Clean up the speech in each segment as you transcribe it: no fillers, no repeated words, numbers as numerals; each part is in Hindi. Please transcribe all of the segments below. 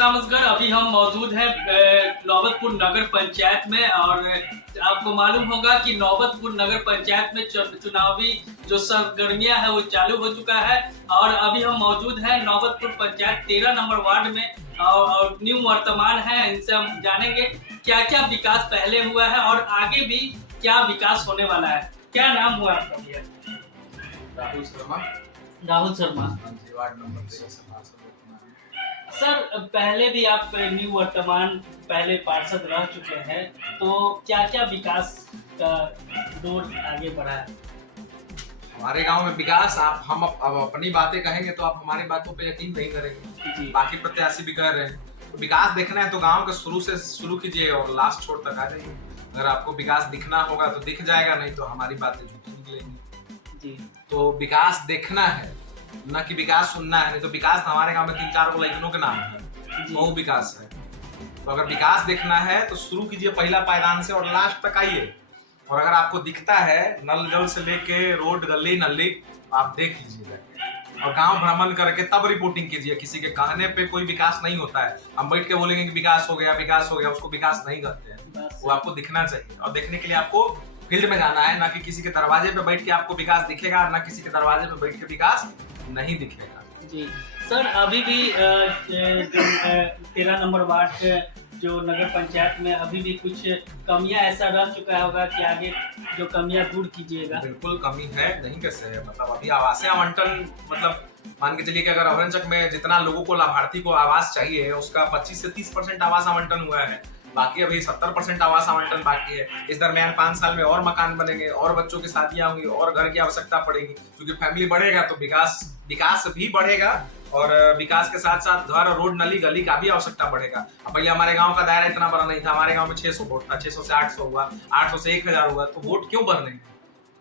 नमस्कार। अभी हम मौजूद हैं नौबतपुर नगर पंचायत में और आपको मालूम होगा कि नौबतपुर नगर पंचायत में चुनावी जो सरगर्मियां है वो चालू हो चुका है और अभी हम मौजूद हैं नौबतपुर पंचायत 13 नंबर वार्ड में और न्यू वर्तमान है। इनसे हम जानेंगे क्या क्या विकास पहले हुआ है और आगे भी क्या विकास होने वाला है। क्या नाम हुआ आपका भैया? राहुल शर्मा। राहुल शर्मा। वार्ड नंबर 13 से पार्षद। सर, पहले भी आप न्यू वर्तमान पहले पार्षद रह चुके हैं, तो क्या क्या विकास का दौर आगे बढ़ा है? हमारे गांव में विकास हम अपनी बातें कहेंगे तो आप हमारी बातों पे यकीन नहीं करेंगे। बाकी प्रत्याशी भी कह रहे हैं, तो विकास देखना है तो गांव के शुरू से शुरू कीजिए और लास्ट छोर तक आ जाइए। अगर आपको विकास दिखना होगा तो दिख जाएगा, नहीं तो हमारी बातें झूठी निकलेंगी जी। तो विकास देखना है, न कि विकास सुनना है। नहीं तो विकास हमारे गांव में 3-4 लड़कियों के नाम है, वो विकास है। तो अगर विकास देखना है तो शुरू कीजिए पहला पायदान से और लास्ट तक आइए। और अगर आपको दिखता है नल जल से लेके रोड गली नली, आप देख लीजिएगा और गांव भ्रमण करके तब रिपोर्टिंग कीजिए। किसी के कहने पे कोई विकास नहीं होता है। हम बैठ के बोलेंगे कि विकास हो गया, उसको विकास नहीं करते हैं। वो आपको दिखना चाहिए और देखने के लिए आपको फील्ड में जाना है, ना कि किसी के दरवाजे पे बैठ के आपको विकास दिखेगा, ना किसी के दरवाजे पे बैठ के विकास नहीं दिखेगा जी। सर, अभी भी 13 नंबर वार्ड जो नगर पंचायत में अभी भी कुछ कमियां ऐसा रह चुका होगा कि आगे जो कमियां दूर कीजिएगा। बिल्कुल कमी है, नहीं कैसे है। मतलब अभी आवास आवंटन, मतलब मान के चलिए कि अगर अवरंचक में जितना लोगों को लाभार्थी को आवास चाहिए उसका 25 से 30% आवास आवंटन हुआ है। बाकी अभी 70% आवास आवंटन बाकी है। इस दरमियान 5 साल में और मकान बनेंगे और बच्चों की शादियां होंगी और घर की आवश्यकता पड़ेगी, क्योंकि फैमिली बढ़ेगा तो विकास भी बढ़ेगा और विकास के साथ साथ घर रोड नली गली का भी आवश्यकता बढ़ेगा। अब पहले हमारे गांव का दायरा इतना बड़ा नहीं था। हमारे गांव में 600 वोट था, 600 से 800 हुआ, 800 से 1000 हुआ। तो वोट क्यों बढ़ रहे हैं?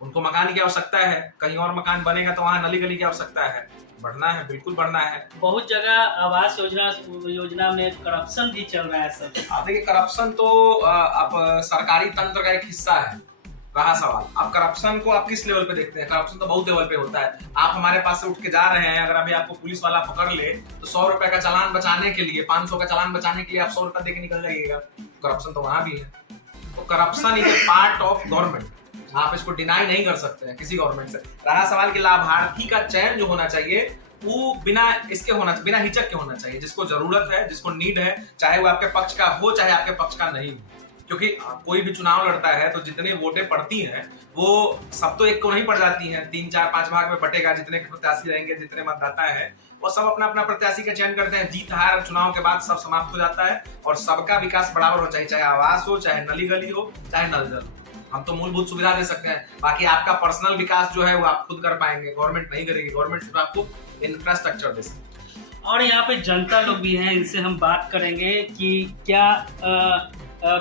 उनको मकान की आवश्यकता है, कहीं और मकान बनेगा तो वहाँ नली गली की आवश्यकता है। बढ़ना है, बिल्कुल बढ़ना है। बहुत जगह आवास योजना में करप्शन भी चल रहा है सर। आप देखिए, करप्शन तो अब सरकारी तंत्र का एक हिस्सा है। रहा सवाल, आप करप्शन को आप किस लेवल पे देखते हैं? करप्शन तो बहुत लेवल पे होता है। आप हमारे पास से उठ के जा रहे हैं, अगर अभी आपको पुलिस वाला पकड़ ले तो 100 रुपए का चालान बचाने के लिए, 500 का चालान बचाने के लिए आप 100 रुपए दे के निकल जाइएगा। करप्शन तो वहां भी है। तो corruption is a part of government, आप इसको डिनाई नहीं कर सकते हैं किसी गवर्नमेंट से। रहा सवाल कि लाभार्थी का चयन जो होना चाहिए वो बिना इसके बिना हिचक के होना चाहिए। जिसको जरूरत है, जिसको नीड है, चाहे वो आपके पक्ष का हो चाहे आपके पक्ष का नहीं हो। क्योंकि कोई भी चुनाव लड़ता है तो जितने वोटें पड़ती हैं वो सब तो एक को नहीं पड़ जाती हैं, 3-4-5 भाग में बटेगा। जितने प्रत्याशी रहेंगे, जितने मतदाता है, वो सब अपना अपना प्रत्याशी का चयन करते हैं। जीत हार चुनाव के बाद सब समाप्त हो जाता है और सबका विकास बराबर हो, चाहे आवास हो, चाहे नली गली हो, चाहे नल जल हो। हम तो मूलभूत सुविधा दे सकते हैं, बाकी आपका पर्सनल विकास जो है वो आप खुद कर पाएंगे, गवर्नमेंट नहीं करेगी। गवर्नमेंट सिर्फ आपको इंफ्रास्ट्रक्चर दे सकती है। और यहाँ पे जनता लोग भी हैं, इनसे हम बात करेंगे कि क्या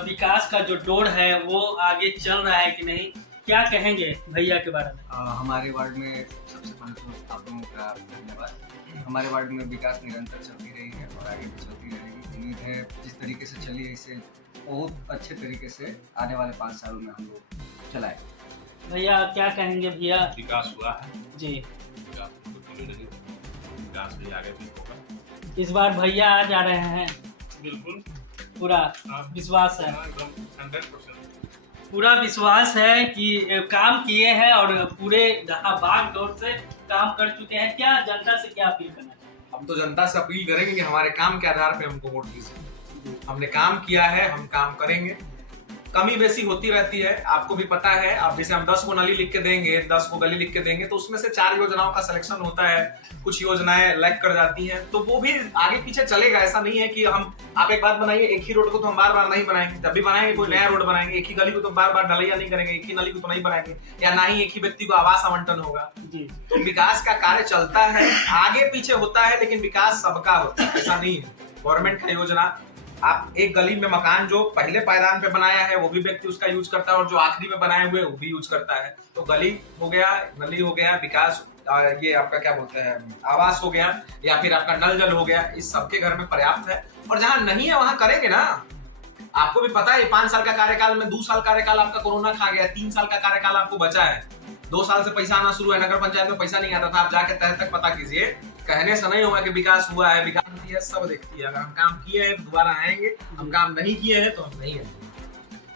विकास का जो दौर है वो आगे चल रहा है कि नहीं। क्या कहेंगे भैया के बारे में? हमारे वार्ड में सबसे पहले तो आप लोगों का धन्यवाद। हमारे वार्ड में विकास निरंतर चलती रही है और आगे भी चलती रहेगी। उम्मीद है जिस तरीके से चली है इसे बहुत अच्छे तरीके से आने वाले 5 सालों में हम लोग चलाए। भैया क्या कहेंगे? भैया विकास हुआ है जी, विकास भी आगे भी होगा। इस बार भैया आ जा रहे हैं, बिल्कुल पूरा विश्वास है। 100% पूरा विश्वास है कि काम किए हैं और पूरे भाग दौड़ से काम कर चुके हैं। क्या जनता से क्या अपील करना चाहिए? हम तो जनता से अपील करेंगे कि हमारे काम के आधार पे हमको वोट दीजिए। हमने काम किया है, हम काम करेंगे। कमी बेसी होती रहती है, आपको भी पता है। अब जैसे हम 10 को नली लिख के देंगे, 10 को गली लिख के देंगे, तो उसमें से 4 योजनाओं का सिलेक्शन होता है। कुछ योजनाएं लैग कर जाती हैं, तो वो भी आगे पीछे चलेगा। ऐसा नहीं है कि आप एक बात बनाइए, एक ही रोड को तो हम बार बार नहीं बनाएंगे। जब भी बनाएंगे कोई नया रोड बनाएंगे, एक ही गली को तो बार बार ढलैया नहीं करेंगे, एक ही नली को तो नहीं बनाएंगे, या ना ही एक ही व्यक्ति को आवास आवंटन होगा। तो विकास का कार्य चलता है, आगे पीछे होता है, लेकिन विकास सबका होता है। ऐसा नहीं है। गवर्नमेंट का योजना, आप एक गली में मकान जो पहले पायदान पे बनाया है वो भी व्यक्ति उसका यूज करता है और जो आखिरी में बनाए हुए वो भी यूज करता है। तो गली हो गया, नली हो गया, विकास, ये आपका क्या बोलते हैं, आवास हो गया, या फिर आपका नल जल हो गया, इस सबके घर में पर्याप्त है। और जहां नहीं है वहां करेंगे ना। आपको भी पता है 5 साल का कार्यकाल में 2 साल कार्यकाल आपका कोरोना खा गया, 3 साल का कार्यकाल आपको बचा है। 2 साल से पैसा आना शुरू है, नगर पंचायत में पैसा नहीं आता था। आप जाके तह तक पता कीजिए, कहने से नहीं होगा कि विकास हुआ है, विकास देखती है, सब देखती है। अगर हम काम किए हैं तो दोबारा आएंगे, हम काम नहीं किए हैं तो हम नहीं आएंगे।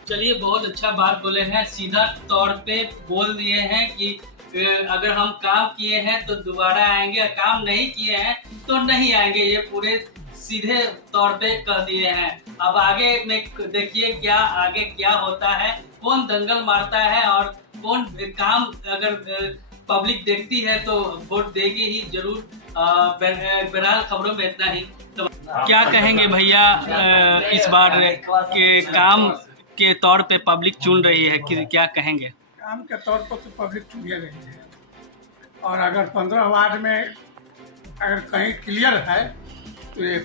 चलिए, बहुत अच्छा बात बोले हैं, सीधा तौर पे बोल दिए हैं कि अगर हम काम किए हैं तो दोबारा आएंगे, काम नहीं किए हैं तो नहीं आएंगे। ये पूरे सीधे तौर पे कह दिए हैं। अब आगे में देखिए क्या आगे क्या होता है, कौन दंगल मारता है और कौन काम अगर पब्लिक देखती है तो वोट देगी ही जरूर। बहरहाल खबरों में इतना ही। तो क्या कहेंगे भैया, इस बार के काम के तौर पे पब्लिक चुन रही है कि क्या कहेंगे? काम के तौर पर तो पब्लिक चुनिए रही है, और अगर 15 वार्ड में अगर कहीं क्लियर है तो ये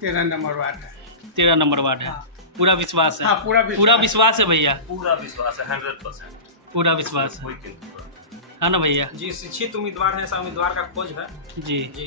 13 नंबर वार्ड है। 13 नंबर वार्ड है। हाँ। पूरा विश्वास है? हाँ, पूरा विश्वास है भैया? पूरा विश्वास है, 100%। पूरा विश्वास है, कोई चिंता नहीं। है ना भैया? जी, शिक्षित उम्मीदवार है, सब उम्मीदवार का खोज है। जी जी